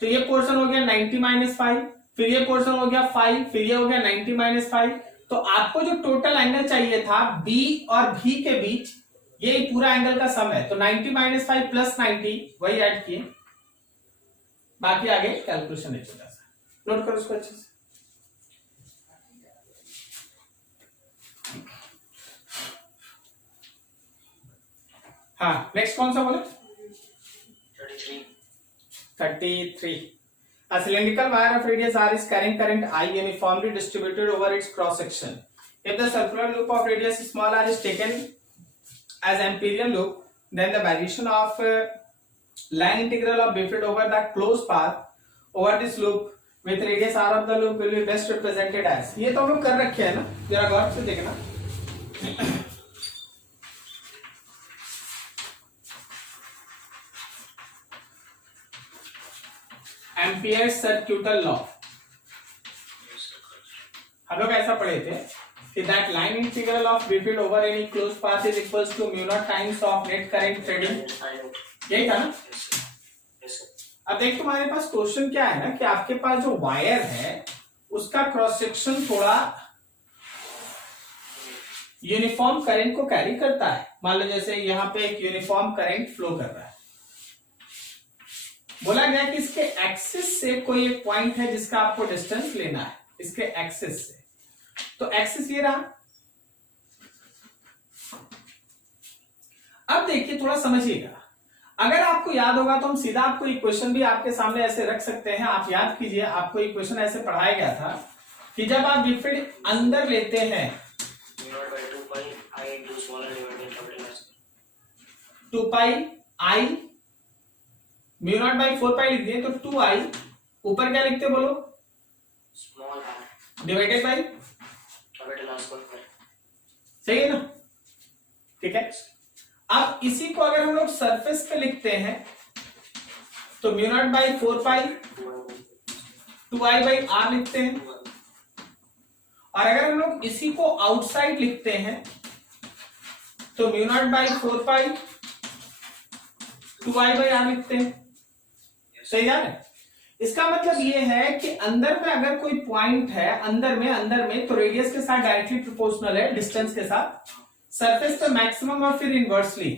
तो ये पोर्शन हो गया 90 माइनस 5, फिर ये पोर्शन हो गया 5, फिर ये हो गया 90 माइनस 5। तो आपको जो टोटल एंगल चाहिए था बी और भी के बीच, ये पूरा एंगल का सम है, तो 90 माइनस 5 प्लस 90 वही ऐड किए, बाकी आगे कैलकुलेशन है छोटा सा, नोट करो उसको अच्छे से। हाँ नेक्स्ट कौन सा बोले? 33. A cylindrical wire of radius r is carrying current I uniformly distributed over its cross section. If the circular loop of radius small r is taken as amperial loop, then the variation of line integral of B field over the closed path over this loop with radius r of the loop will be best represented as. ये तो हम लोग कर रखे हैं ना, जरा गौर से देखना। एम्पियर सर्क्यूटल लॉ हम लोग ऐसा पढ़े थे कि that line integral of B field over any close path is equals to mu not times of net current threading, यही था ना? अब देख तुम्हारे पास क्वेश्चन क्या है ना कि आपके पास जो वायर है उसका क्रॉस सेक्शन थोड़ा यूनिफॉर्म करंट को कैरी करता है। मान लो जैसे यहाँ पे एक यूनिफॉर्म करंट फ्लो कर रहा है, बोला गया कि इसके एक्सिस से कोई एक पॉइंट है जिसका आपको डिस्टेंस लेना है, इसके एक्सिस से, तो एक्सिस ये रहा। अब देखिए थोड़ा समझिएगा, अगर आपको याद होगा तो हम सीधा आपको इक्वेशन भी आपके सामने ऐसे रख सकते हैं। आप याद कीजिए, आपको इक्वेशन ऐसे पढ़ाया गया था कि जब आप बी फील्ड अंदर लेते हैं 2 पाई आई म्यू नॉट बाई 4 पाई लिख दिए, तो 2i ऊपर क्या लिखते बोलो? स्मॉल r डिवाइडेड बाई, सही है ना? ठीक है। अब इसी को अगर हम लोग सरफेस पे लिखते हैं तो mu naught by 4 pi 2i by r लिखते हैं, और अगर हम लोग इसी को आउटसाइड लिखते हैं तो mu naught by 4 pi 2i by r लिखते हैं, सही है। इसका मतलब ये है कि अंदर में अगर कोई पॉइंट है अंदर में तो रेडियस के साथ डायरेक्टली प्रोपोर्शनल है डिस्टेंस के साथ, सरफेस पे मैक्सिमम और फिर इनवर्सली।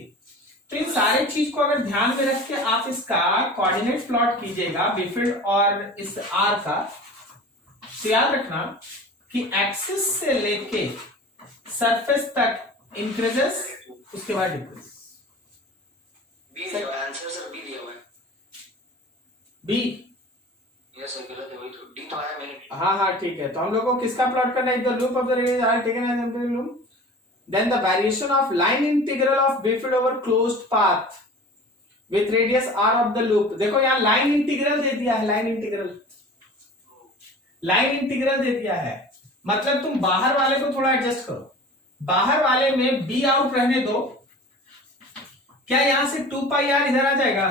तो इन सारे चीज को अगर ध्यान में रख के आप इसका कोऑर्डिनेट प्लॉट कीजिएगा बी फील्ड और इस आर का, तो याद रखना कि एक्सिस से लेके सरफेस तक इंक्रीजेस, उसके बाद डिक्रीज। आंसर सर बी दिया हुआ है। बी? यस सर गलत है, वही तो डी तो आया मैंने। हाँ ठीक है, तो हम लोग को किसका प्लॉट करना है? The loop of the radius R taken as empirical loop, then the variation of line integral of B field over closed path with radius R of the loop. देखो यहाँ लाइन इंटीग्रल दे दिया है, line integral दे दिया है, मतलब तुम बाहर वाले को थोड़ा एडजस्ट करो। बाहर वाले में बी आउट रहने दो, क्या यहां से 2 पाई आर इधर आ जाएगा?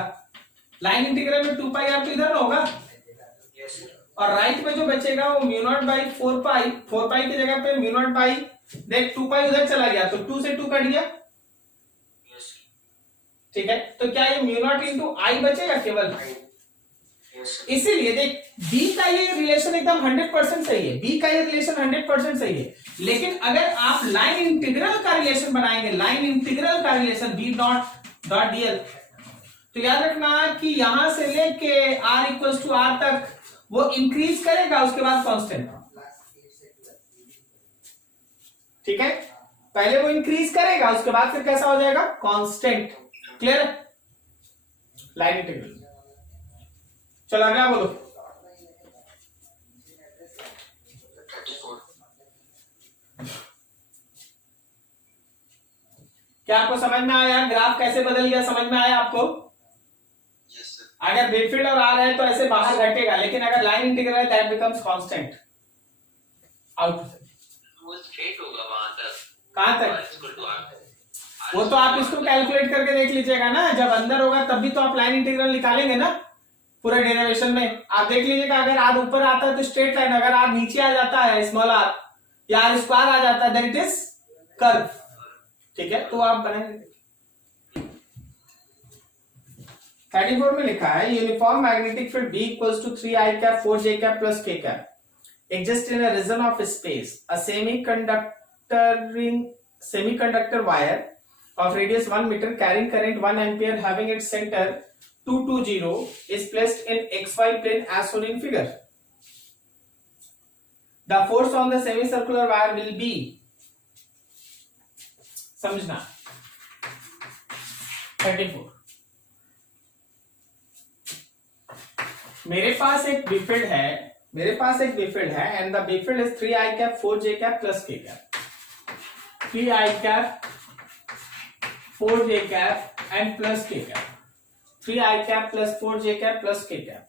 लाइन इंटीग्रल में 2 पाई आर तो इधर होगा, और राइट में जो बचेगा वो म्यू नॉट बाई 4 पाई, 4 पाई की जगह पे म्यू नॉट बाई, देख 2 पाई उधर चला गया तो 2 से 2 कट गया, ठीक है। तो क्या ये म्यू नॉट इंटू आई बचेगा केवल? इसीलिए देख बी का ये रिलेशन एकदम 100% सही है, बी का ये रिलेशन 100% सही है। लेकिन अगर आप लाइन इंटीग्रल का रिलेशन बनाएंगे, लाइन इंटीग्रल का रिलेशन बी डॉट डीएल, तो याद रखना कि यहां से लेके आर इक्वल टू आर तक वो इंक्रीज करेगा, उसके बाद कांस्टेंट, ठीक है। पहले वो इंक्रीज करेगा, उसके बाद फिर कैसा हो जाएगा? कांस्टेंट। क्लियर? Line integral. चलो अगला बोलो। 34। क्या आपको समझ में आया? ग्राफ कैसे बदल गया, समझ में आया आपको? Yes, sir. अगर बी फील्ड और आर है तो ऐसे बाहर घटेगा, लेकिन अगर लाइन इंटीग्रल है दैट बिकम्स कांस्टेंट आउट। वो स्ट्रेट होगा वहां तक। कहां तक? Equal to R. वो तो आप इसको कैलकुलेट करके देख लीजिएगा ना, जब अंदर होगा तब भी तो आप लाइन इंटीग्रल निकालेंगे ना पूरे डेरिवेशन में। आप देख लीजिएगा, अगर आर ऊपर आता है तो स्ट्रेट लाइन, अगर आर नीचे आ जाता है स्मॉल आर या आर स्क्वायर आ जाता है देन इट इज कर्व, ठीक है। तो आप बनाएंगे। 34 में लिखा है uniform magnetic field B equals to 3 I cap 4 J cap plus K cap exists in a region of space. A semiconductor wire of radius 1 meter carrying current 1 ampere having its center 220 is placed in XY plane as shown in figure. The force on the semicircular wire will be, समझना 34। मेरे पास एक B field है and the B field is 3 I cap 4 J cap plus K cap, 3 I cap 4 J cap and plus K cap, 3 I cap plus 4 J cap plus K cap,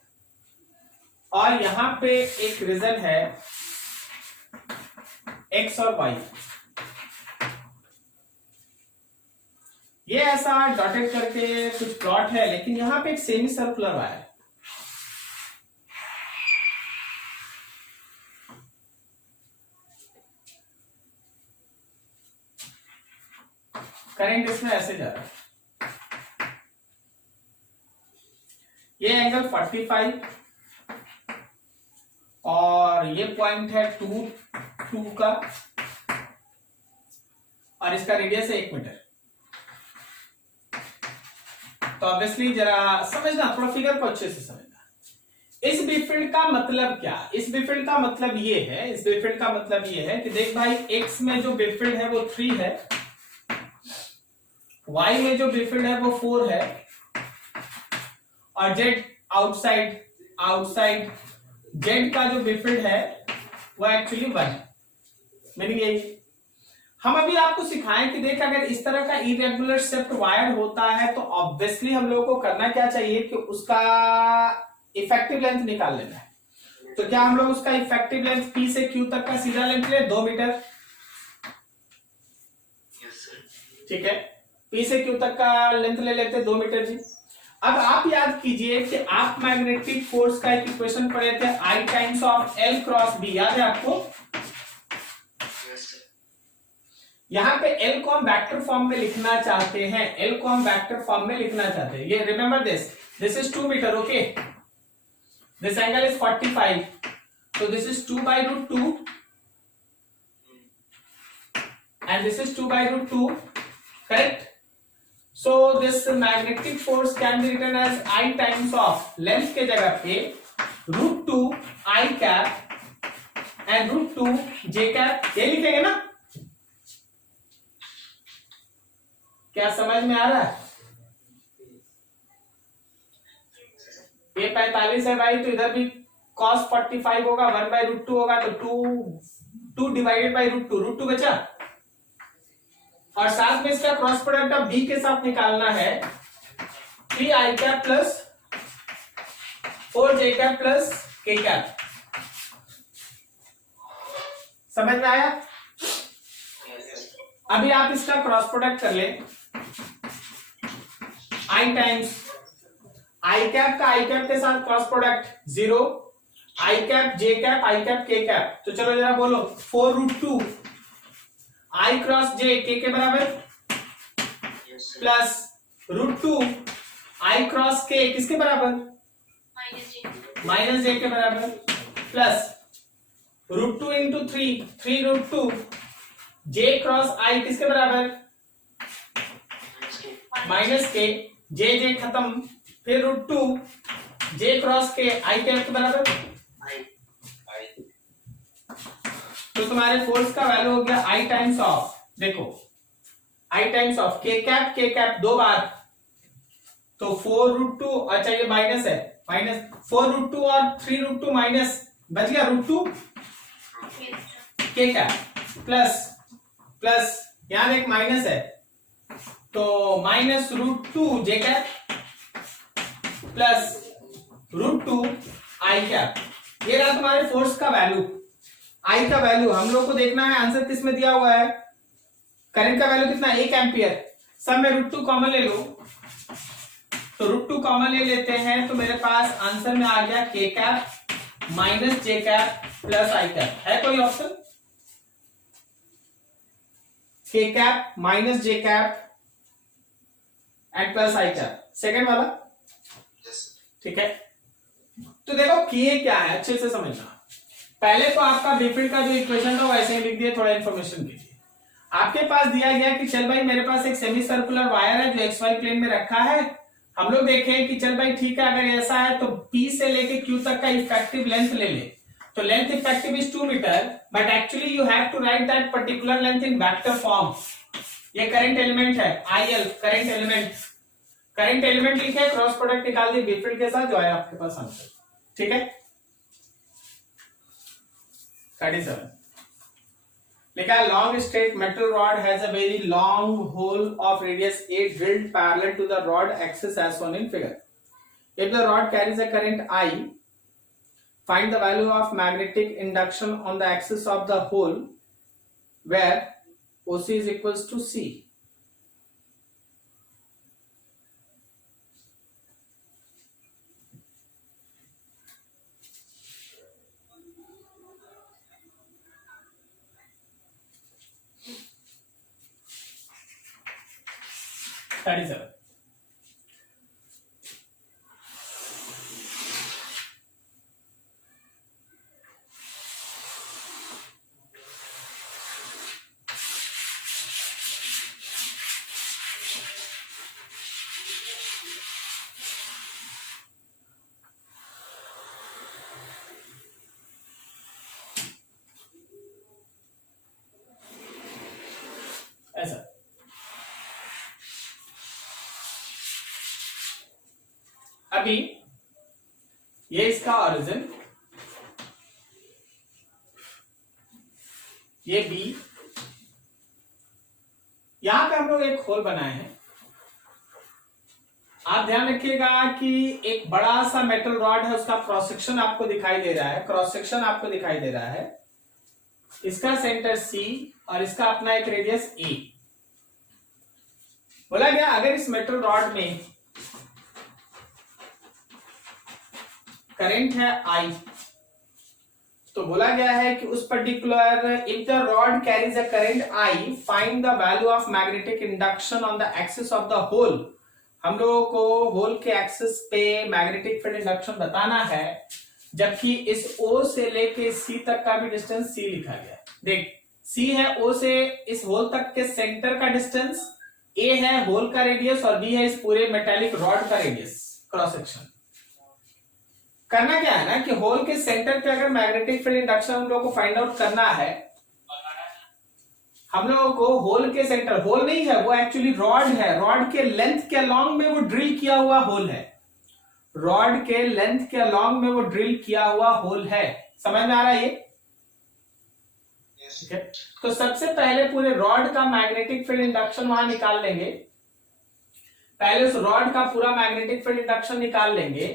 और यहां पे एक reason है X और Y। ये ऐसा dotted करके कुछ प्लॉट है, लेकिन यहां पे एक सेमी सर्कुलर वायर है। करंट इसमें ऐसे जा रहा है, ये एंगल 45 और ये पॉइंट है 2 का, और इसका रेडियस है 1 मीटर। तो ऑब्वियसली जरा समझना, थोड़ा फिगर को अच्छे से समझना। इस बी फील्ड का मतलब क्या? इस बी फील्ड का मतलब ये है, कि देख भाई एक्स में जो बी फील्ड है वो 3 है, Y में जो बी फील्ड है वो 4 है, और Z आउटसाइड Z का जो बी फील्ड है वो एक्चुअली 1 है। मीनिंग यही हम अभी आपको सिखाएं कि देख अगर इस तरह का इरेगुलर शेप्ड वायर होता है तो ऑब्वियसली हम लोगों को करना क्या चाहिए कि उसका इफेक्टिव लेंथ निकाल लेना है। तो क्या हम लोग उसका इफेक्टिव लेंथ P से Q तक का सीधा लेंथ ले 2 मीटर, ठीक है। P से Q तक का लेंथ ले लेते 2 मीटर जी। अब आप याद कीजिए कि आप मैग्नेटिक फोर्स का एक इक्वेशन पढ़े थे I times of L cross B, याद है आपको? यहां पे L को हम वेक्टर फॉर्म में लिखना चाहते हैं, L को हम वेक्टर फॉर्म में लिखना चाहते हैं। ये remember this is 2 metre, okay. This angle is 45, so this is 2 by root 2 and this is 2 by root 2, correct? So this magnetic force can be written as I times of length के जगह पे root 2 I cap and root 2 J cap, ये लिखेंगे ना? क्या समझ में आ रहा है? ये 45 है भाई, तो इधर भी cos 45 होगा, 1 by root 2 होगा, तो 2 डिवाइडेड बाई रूट टू बचा, और साथ में इसका क्रॉस प्रोडक्ट अब b के साथ निकालना है, 3i cap plus 4j cap plus k cap. समझ में आया? अभी आप इसका क्रॉस प्रोडक्ट कर लें। i टाइम्स i कैप का i कैप के साथ cross product 0, i cap j cap i cap k cap. तो चलो जरा बोलो 4√2 i क्रॉस j k के बराबर प्लस √2 i क्रॉस k किसके बराबर? माइनस j के बराबर plus √2 into 3 √2 j cross i किसके बराबर? माइनस k, j खत्म, फिर √2 j cross k i cap के बराबर। तो तुम्हारे फोर्स का वैल्यू हो गया i टाइम्स ऑफ, देखो i times of k cap दो बार, तो 4√2, अच्छा ये माइनस है, माइनस 4√2 और 3√2 माइनस बच गया √2 k कैप प्लस यहां एक माइनस है, तो minus √2 j cap plus √2 i cap. ये रहा तुम्हारे फोर्स का वैल्यू, I का वैल्यू। हम लोग को देखना है आंसर किस में दिया हुआ है, करंट का वैल्यू कितना, 1 एम्पियर। सब में √2 कॉमन ले लो, तो √2 कॉमन ले लेते हैं, तो मेरे पास आंसर में आ गया k cap minus j cap plus i cap. है कोई option? k cap minus j cap and plus i cap, second वाला। ठीक है, तो देखो k क्या है अच्छे से समझना। पहले तो आपका बीफील्ड का जो इक्वेशन था वैसे ही लिख दिया, थोड़ा इन्फॉर्मेशन के लिए। आपके पास दिया गया कि चल भाई मेरे पास एक सेमी सर्कुलर वायर है जो XY प्लेन में रखा है। हम लोग देखें कि चल भाई ठीक है, अगर ऐसा है तो P से लेके Q तक का इफेक्टिव लेंथ ले ले। तो length effective is 2 metre, but actually you have to write that particular length in vector form. ये करंट एलिमेंट है IL, करंट एलिमेंट लिखे, क्रॉस प्रोडक्ट निकाल दी बीफील्ड के साथ, जो है आपके पास आंसर। ठीक है, 37 लिखा है long straight metal rod has a very long hole of radius a drilled parallel to the rod axis as shown in figure. If the rod carries a current I, find the value of magnetic induction on the axis of the hole where OC is equals to C. ऐसा अभी ये इसका origin, ये B, यहां पे हम लोग एक होल बनाए हैं। आप ध्यान रखिएगा कि एक बड़ा सा मेटल रॉड है, उसका क्रॉस सेक्शन आपको दिखाई दे रहा है, इसका सेंटर सी और इसका अपना एक रेडियस ए। बोला गया अगर इस मेटल रॉड में करंट है I, तो बोला गया है कि उस particular if the rod carries a current I, find the value of magnetic induction on the axis of the hole. हम लोगों को होल के एक्सिस पे मैग्नेटिक फील्ड इंडक्शन बताना है, जबकि इस O से लेके C तक का भी डिस्टेंस C लिखा गया है। देख, C है O से इस होल तक के सेंटर का डिस्टेंस, A है होल का रेडियस और B है इस पूरे मेटालिक रॉड का रेडियस, क्रॉस सेक्शन। करना क्या है ना कि होल के सेंटर पे अगर मैग्नेटिक फील्ड इंडक्शन हम लोगों को फाइंड आउट करना है, हम लोगों को होल के सेंटर, होल नहीं है वो एक्चुअली रॉड है, रॉड के लेंथ के अलोंग में वो ड्रिल किया हुआ होल है, रॉड के लेंथ के अलोंग में वो ड्रिल किया हुआ होल है। समझ में आ रहा है ये? ठीक है, तो सबसे पहले पूरे रॉड का मैग्नेटिक फील्ड इंडक्शन वहां निकाल लेंगे। पहले उस रॉड का पूरा मैग्नेटिक फील्ड इंडक्शन निकाल लेंगे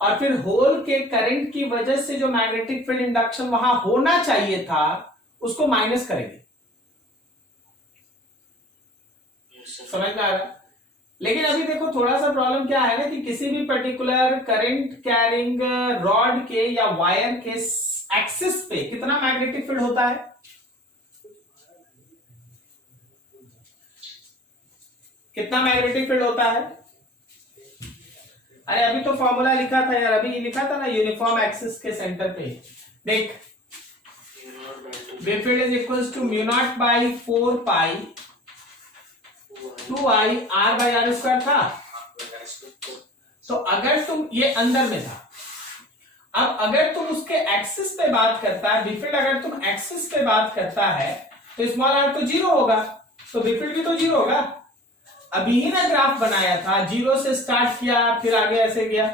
और फिर होल के करंट की वजह से जो मैग्नेटिक फील्ड इंडक्शन वहां होना चाहिए था उसको माइनस करेंगे। समझ में आ रहा? लेकिन अभी देखो थोड़ा सा प्रॉब्लम क्या है ना कि किसी भी पर्टिकुलर करंट कैरिंग रॉड के या वायर के एक्सिस पे कितना मैग्नेटिक फील्ड होता है? कितना मैग्नेटिक फील्ड होता है? अरे अभी तो फॉर्मूला लिखा था यार, अभी लिखा था ना यूनिफॉर्म एक्सिस के सेंटर पे। देख, वे field is equals to mu naught by 4 pi 2i r by R square था। तो अगर तुम ये अंदर में था, अब अगर तुम उसके एक्सिस पे बात करता है, बिफील्ड अगर तुम एक्सिस पे बात करता है तो स्मॉल आर तो जीरो होगा, तो बिफील्ड भी तो जीरो होगा। अभी ही ना ग्राफ बनाया था, जीरो से स्टार्ट किया फिर आगे ऐसे गया।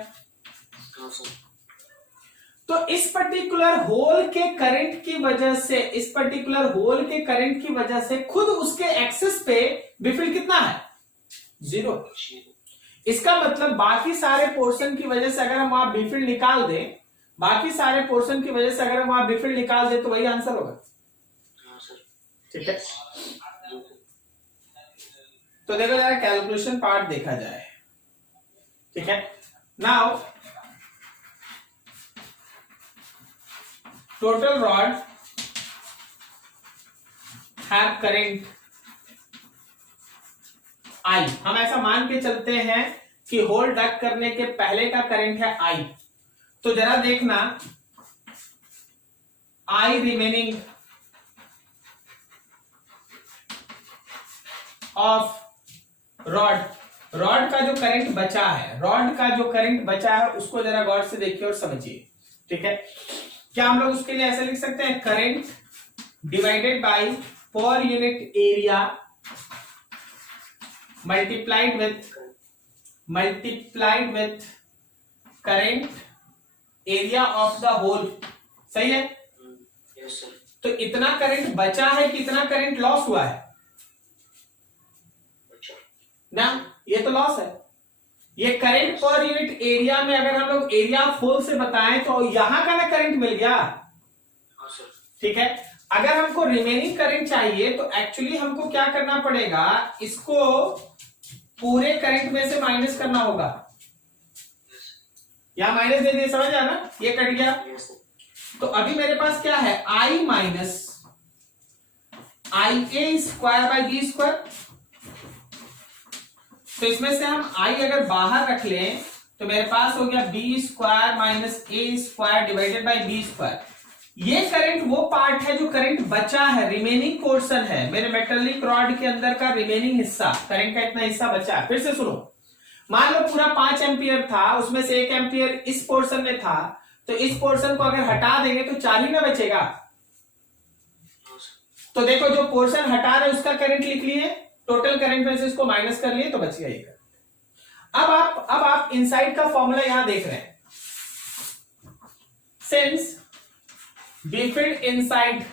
तो इस पर्टिकुलर होल के करंट की वजह से, इस पर्टिकुलर होल के करंट की वजह से खुद उसके एक्सिस पे बिफील्ड कितना है? जीरो। इसका मतलब बाकी सारे पोर्शन की वजह से अगर हम वहां बिफील्ड निकाल दें, बाकी सारे पोर्शन की वजह से अगर हम वहां बिफील्ड निकाल दें तो वही आंसर होगा। ठीक है, तो देखो जरा कैलकुलेशन पार्ट देखा जाए। ठीक है, now total rod have current I. हम ऐसा मान के चलते हैं कि होल डक करने के पहले का करंट है आई। तो जरा देखना, आई रिमेनिंग ऑफ रॉड, रॉड का जो करंट बचा है, रॉड का जो करंट बचा है उसको जरा गौर से देखिए और समझिए। ठीक है, क्या हम लोग उसके लिए ऐसा लिख सकते हैं, current divided by per unit area multiplied with current area of the hole. सही है? Yes sir. तो इतना करंट बचा है कि इतना करंट लॉस हुआ है ना, ये तो लॉस है। ये करंट पर यूनिट एरिया में अगर हम लोग एरिया ऑफ होल से बताएं तो यहां का ना करंट मिल गया। ठीक है, अगर हमको रिमेनिंग करंट चाहिए तो एक्चुअली हमको क्या करना पड़ेगा, इसको पूरे करंट में से माइनस करना होगा। यहां माइनस दे दिए, समझ आना, ये कट गया। तो अभी मेरे पास क्या है, I minus I A square by B square. तो इसमें से हम आई अगर बाहर रख लें तो मेरे पास हो गया B square minus A square divided by B square. ये करंट वो पार्ट है जो करंट बचा है, रिमेनिंग पोर्शन है मेरे मेटालिक रॉड के अंदर का रिमेनिंग हिस्सा, करंट का इतना हिस्सा बचा है। फिर से सुनो, मान लो पूरा 5 एम्पियर था, उसमें से 1 एम्पियर इस पोर्शन में था, तो इस पोर्शन को अगर हटा देंगे तो 4 ही ना बचेगा। तो देखो जो पोर्शन हटा रहे उसका करंट लिख लिए, टोटल करंट में से इसको माइनस कर लिए तो बच गया ये करंट। अब आप इनसाइड का फॉर्मूला यहां देख रहे हैं, since B field inside,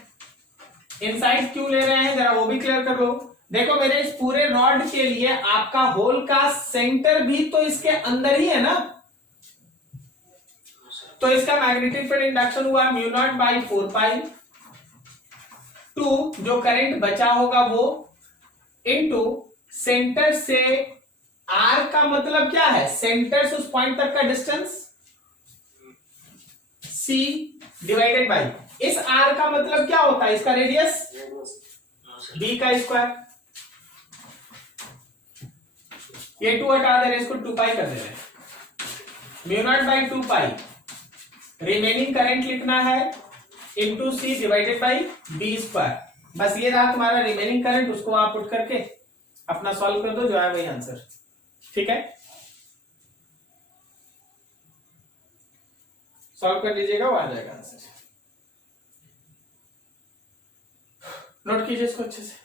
inside क्यों ले रहे हैं जरा वो भी क्लियर कर लो। देखो मेरे इस पूरे रॉड के लिए आपका होल का सेंटर भी तो इसके अंदर ही है ना, तो इसका मैग्नेटिक फील्ड इंडक्शन हुआ म्यू नॉट बाई 4 पाई 2 जो करंट बचा होगा वो इनटू सेंटर से आर का मतलब क्या है, सेंटर से उस पॉइंट तक का डिस्टेंस सी डिवाइडेड बाई इस आर का मतलब क्या होता है, इसका रेडियस बी का स्क्वायर। ये 2 हटा दे रहे, इसको 2 पाई कर दे रहे, mu naught by 2 pi remaining current लिखना है into C divided by B square. बस ये रहा तुम्हारा रिमेनिंग करंट, उसको आप पुट करके अपना सॉल्व कर दो, जो है वही आंसर। ठीक है, सॉल्व कर लीजिएगा, वो आ जाएगा आंसर। नोट कीजिए इसको अच्छे से।